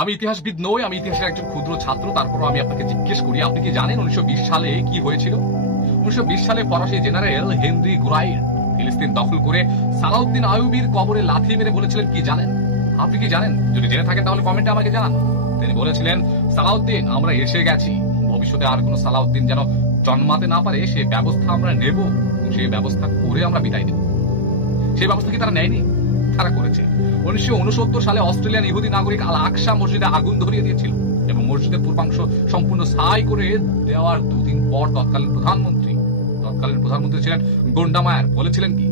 আমি ইতিহাসবিদ নই, আমি ইতিহাসের একজন ক্ষুদ্র ছাত্র। তারপরও আমি আপনাকে জিজ্ঞেস করি, আপনি কি জানেন 1920 সালে কি হয়েছিল? 1920 সালে ফরাসি জেনারেল হেনরি গুরাইর ফিলিস্তিন দখল করে সালাউদ্দিন আইয়ুবীর কবরে লাথি মেরে বলেছিলেন কি জানেন? আপনি কি জানেন? যদি জেনে থাকেন তাহলে কমেন্টে আমাকে জানান। তিনি বলেছিলেন, সালাউদ্দিন আমরা এসে গেছি, ভবিষ্যতে আর কোন সালাউদ্দিন যেন জন্মাতে না পারে সেই ব্যবস্থা আমরা নেব, সেই ব্যবস্থা করে আমরা বিদায় নেব। সেই ব্যবস্থা কি তারা নেয়নি? তারা করেছে। 1969 সালে অস্ট্রেলিয়ান ইহুদি নাগরিক আল আকসা মসজিদে আগুন ধরিয়ে দিয়েছিল এবং মসজিদের পূর্বাংশ সম্পূর্ণ ছাই করে দেওয়ার দুদিন পর তৎকালীন প্রধানমন্ত্রী ছিলেন গোন্ডা মায়ার বলেছিলেন কি?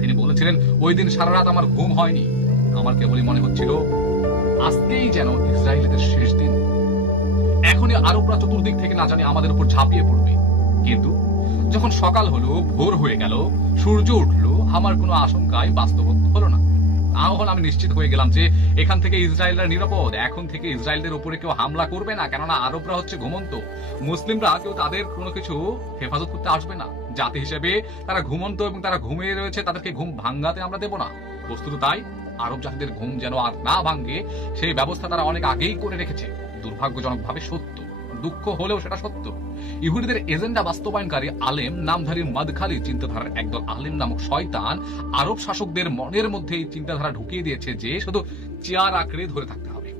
তিনি বলেছিলেন, ওই দিন সারা রাত আমার ঘুম হয়নি, আমার কেবলই মনে হচ্ছিল আজকেই যেন ইসরায়েলিদের শেষ দিন। এখনই আরবরা চতুর্দিক থেকে না জানি আমাদের উপর ঝাঁপিয়ে পড়বে। কিন্তু যখন সকাল হলো, ভোর হয়ে গেল, সূর্য উঠলো, আমার কোনো আশঙ্কায় বাস্তবত হলো না। তাহলে আমি নিশ্চিত হয়ে গেলাম যে এখান থেকে ইসরায়েলরা নিরাপদ। এখন থেকে ইসরায়েলদের উপরে কেউ হামলা করবে না, কেননা আরবরা হচ্ছে ঘুমন্ত। মুসলিমরা কেউ তাদের কোনো কিছু হেফাজত করতে আসবে না। জাতি হিসেবে তারা ঘুমন্ত এবং তারা ঘুমিয়ে রয়েছে, তাদেরকে ঘুম ভাঙ্গাতে আমরা দেব না। বস্তুত তাই, আরব জাতিদের ঘুম যেন আর না ভাঙ্গে সেই ব্যবস্থা তারা অনেক আগেই করে রেখেছে। দুর্ভাগ্যজনকভাবে সত্য, দুঃখ হলেও সেটা সত্য। ইহুদিদের এজেন্ডা বাস্তবায়নকারী আলেম নামধারী মাদখালি চিন্তাধারার একদল আলেম নামক শয়তান আরব শাসকদের মনের মধ্যে এই চিন্তাধারা ঢুকিয়ে দিয়েছে যে শুধু চেয়ার আঁকড়ে ধরে থাকতে হবে,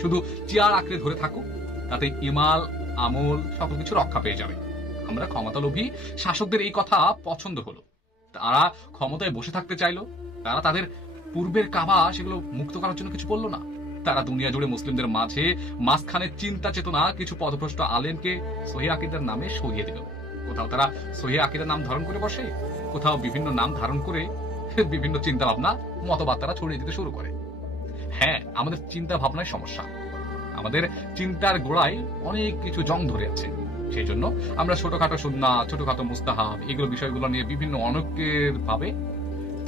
শুধু চেয়ার আঁকড়ে ধরে থাকুক, তাতে ইমাল আমল সকল কিছু রক্ষা পেয়ে যাবে। আমরা ক্ষমতালোভী শাসকদের এই কথা পছন্দ হলো। তারা ক্ষমতায় বসে থাকতে চাইলো, তারা তাদের পূর্বের কাবা সেগুলো মুক্ত করার জন্য কিছু বললো না। তারা দুনিয়া জুড়ে মুসলিমদের মাঝখানে চিন্তা চেতনা কিছু পথভ্রষ্ট আলেমকে সহিহ আকীদার নামে সরিয়ে দিল। কোথাও তারা সহিহ আকীদার নাম ধারণ করে বসে, কোথাও বিভিন্ন নাম ধারণ করে বিভিন্ন চিন্তা ভাবনা মতবাদ তারা ছড়িয়ে দিতে শুরু করে। হ্যাঁ, আমাদের চিন্তা ভাবনায় সমস্যা, আমাদের চিন্তার গোড়ায় অনেক কিছু জং ধরে আছে। সেই জন্য আমরা ছোটখাটো সুন্নাহ, ছোটখাটো মুস্তাহাব এগুলো বিষয়গুলো নিয়ে বিভিন্ন অনেকের ভাবে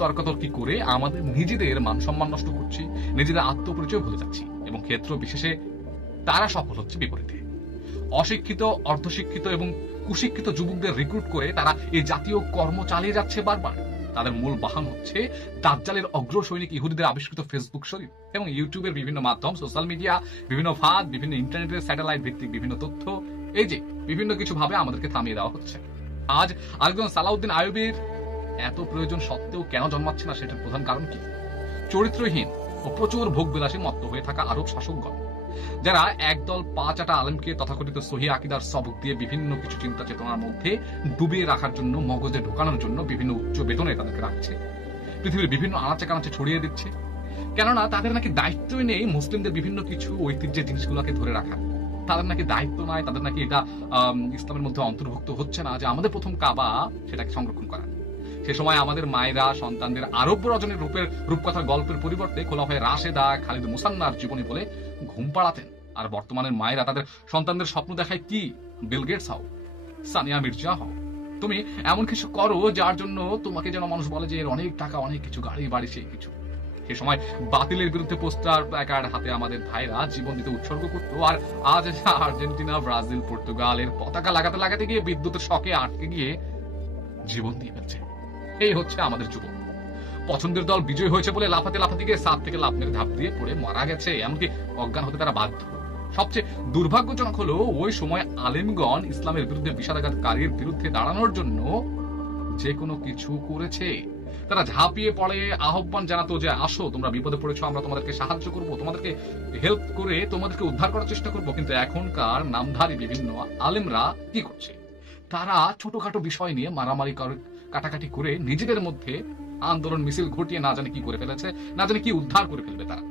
তর্কাতর্কি করে আমাদের নিজেদের মান সম্মান নষ্ট করছি, নিজেদের আত্মপরিচয় ভুলে যাচ্ছি এবং ক্ষেত্র বিশেষে তারা সফল হচ্ছে বিপরীতে। অশিক্ষিত, অর্ধশিক্ষিত এবং কুশিক্ষিত যুবকদের রিক্রুট করে তারা এই জাতীয় কর্ম চালিয়ে যাচ্ছে বারবার। তাদের মূল বাহন হচ্ছে দাজ্জালের অগ্রসৈনিক ইহুদিদের আবিষ্কৃত ফেসবুক শরীফ এবং ইউটিউবের বিভিন্ন মাধ্যম, সোশ্যাল মিডিয়া, বিভিন্ন ফাঁদ, বিভিন্ন ইন্টারনেটের স্যাটেলাইট ভিত্তিক বিভিন্ন তথ্য, এই যে বিভিন্ন কিছু ভাবে আমাদেরকে থামিয়ে দেওয়া হচ্ছে। আজ আরেকজন সালাউদ্দিন আইয়ুবীর এত প্রয়োজন সত্ত্বেও কেন জন্মাচ্ছে না, সেটার প্রধান কারণ কি? চরিত্রহীন ও প্রচুর ভোগবিলাসী মত্ত হয়ে থাকা আরব শাসকগণ, যারা একদল পাঁচাটা আলেমকে তথাকথিত সহিহ আকীদার সবক দিয়ে বিভিন্ন কিছু চিন্তা চেতনার মধ্যে ডুবিয়ে রাখার জন্য, মগজে ঢোকানোর জন্য বিভিন্ন উচ্চ বেতনে তাদেরকে রাখছে, পৃথিবীর বিভিন্ন আনাচে কানাচে ছড়িয়ে দিচ্ছে। কেননা তাদের নাকি দায়িত্বই নেই মুসলিমদের বিভিন্ন কিছু ঐতিহ্যের জিনিসগুলোকে ধরে রাখা। তাদের নাকি দায়িত্ব নাই, তাদের নাকি এটা ইসলামের মধ্যে অন্তর্ভুক্ত হচ্ছে না যে আমাদের প্রথম কাবা সেটাকে সংরক্ষণ করা। সে সময় আমাদের মায়েরা সন্তানদের আরব রজনের রূপকথার গল্পের পরিবর্তে খোলাফায়ে রাশেদা, খালিদ মুসান্নার জীবনী বলে ঘুম পাড়াতেন। আর বর্তমানের মায়েরা তাদের সন্তানদের স্বপ্ন দেখায় কি? বিল গেটস হও, সানিয়া মির্জা হও, তুমি এমন কিছু করো যার জন্য তোমাকে যেন মানুষ বলে যে এর অনেক টাকা, অনেক কিছু, গাড়ি বাড়ি, সেই কিছু। সে সময় বাতিলের বিরুদ্ধে পোস্টার প্ল্যাকার্ড হাতে আমাদের ভাইরা জীবন দিতে উৎসর্গ করতো। আর আজ আর্জেন্টিনা, ব্রাজিল, পর্তুগালের পতাকা লাগাতে লাগাতে গিয়ে বিদ্যুতের শকে আটকে গিয়ে জীবন দিয়ে ফেলছে। এই হচ্ছে আমাদের যুবক। পছন্দের দল বিজয় হয়েছে বলে লাফাতে লাফাতে গিয়ে সাত থেকে লাফ মেরে ধাপ দিয়ে পড়ে মারা গেছে, এমনকি অজ্ঞান হতে তারা বাধ্য। সবচেয়ে দুর্ভাগ্যজনক হলো ওই সময় আলেমগণ ইসলামের বিরুদ্ধে বিষাদাঘাতকারীর বিরুদ্ধে দাঁড়ানোর জন্য যে কোনো কিছু করেছে। তারা ঝাঁপিয়ে পড়ে আহ্বান জানাতো যে আসো, তোমরা বিপদে পড়েছো, আমরা তোমাদেরকে সাহায্য করব, তোমাদেরকে হেল্প করে তোমাদেরকে উদ্ধার করার চেষ্টা করব। কিন্তু এখনকার নামধারী বিভিন্ন আলেমরা কি করছে? তারা ছোটখাটো বিষয় নিয়ে মারামারি কাটাকাটি করে নিজেদের মধ্যে আন্দোলন মিছিল ঘটিয়ে না জানি কি করে ফেলেছে, না জানি কি উদ্ধার করে ফেলবে তারা।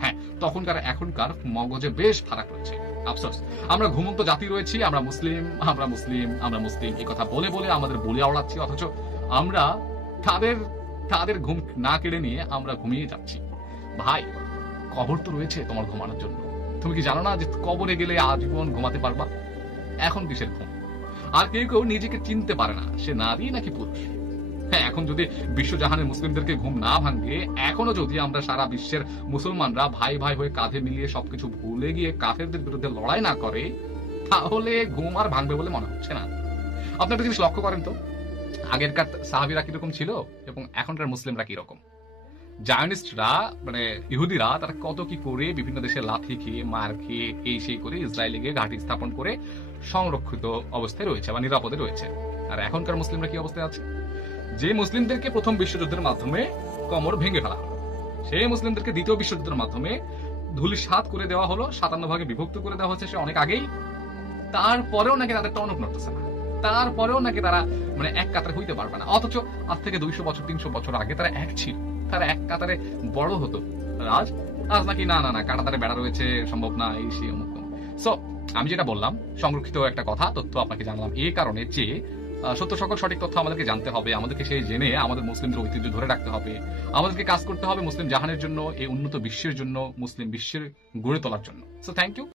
হ্যাঁ, তখনকার এখনকার মগজে বেশ ফারাক রয়েছে। আফসোস, আমরা ঘুমন্ত জাতি রয়েছি, আমরা মুসলিম, আমরা মুসলিম, আমরা মুসলিম এই কথা বলে বলে আমাদের বলে আওড়াচ্ছি, অথচ আমরা তাদের ঘুম না কেড়ে নিয়ে আমরা ঘুমিয়ে যাচ্ছি। ভাই, কবর তো রয়েছে তোমার ঘুমানোর জন্য। তুমি কি জানো না যে কবরে গেলে আজীবন ঘুমাতে পারবা? এখন কিসের ঘুম? আর কেউ কেউ নিজেকে চিনতে পারে না সে নারী নাকি পুরুষ। হ্যাঁ, এখন যদি বিশ্বজাহানের মুসলিমদেরকে ঘুম না ভাঙে, এখনো যদি আমরা সারা বিশ্বের মুসলমানরা ভাই ভাই হয়ে কাঁধে মিলিয়ে সবকিছু ভুলে গিয়ে কাফেরদের বিরুদ্ধে লড়াই না করে, তাহলে ঘুম আর ভাঙবে বলে মনে হচ্ছে না। আপনি একটা জিনিস লক্ষ্য করেন তো, আগেরকার সাহাবীরা কিরকম ছিল এবং এখনকার মুসলিমরা কিরকম। জায়নিস্টরা মানে ইহুদিরা তারা কত কি করে বিভিন্ন দেশে লাথি খেয়ে মার খেয়ে এই সেই করে ইসরায়েলে গিয়ে ঘাঁটি স্থাপন করে সংরক্ষিত অবস্থায় রয়েছে বা নিরাপদে রয়েছে। আর এখনকার মুসলিমরা কি অবস্থায় আছে? যে মুসলিমদেরকে প্রথম বিশ্বযুদ্ধের মাধ্যমে কোমর ভেঙে ফেলা হলো, সেই মুসলিমদেরকে দ্বিতীয় বিশ্বযুদ্ধের মাধ্যমে ধূলিসাৎ করে দেওয়া হলো, 57 ভাগে বিভক্ত করে দেওয়া হচ্ছে সে অনেক আগেই। তারপরেও নাকি তাদের টনক নড়তেছে না, তারপরেও নাকি তারা মানে এক কাতারে হইতে পারবে না। অথচ আজ থেকে 200 বছর 300 বছর আগে তারা এক ছিল, তারা এক কাতারে বড় হতো। আজ আজ নাকি না না না কাটাতারে বেড়া রয়েছে, সম্ভব না, এই সেই অমুক। সো আমি যেটা বললাম সংরক্ষিত একটা কথা তথ্য আপনাকে জানলাম এই কারণে যে সত্য সকল সঠিক তথ্য আমাদেরকে জানতে হবে, আমাদেরকে সেই জেনে আমাদের মুসলিমদের ঐতিহ্য ধরে রাখতে হবে, আমাদেরকে কাজ করতে হবে মুসলিম জাহানের জন্য, এই উন্নত বিশ্বের জন্য, মুসলিম বিশ্বের গড়ে তোলার জন্য। So thank you.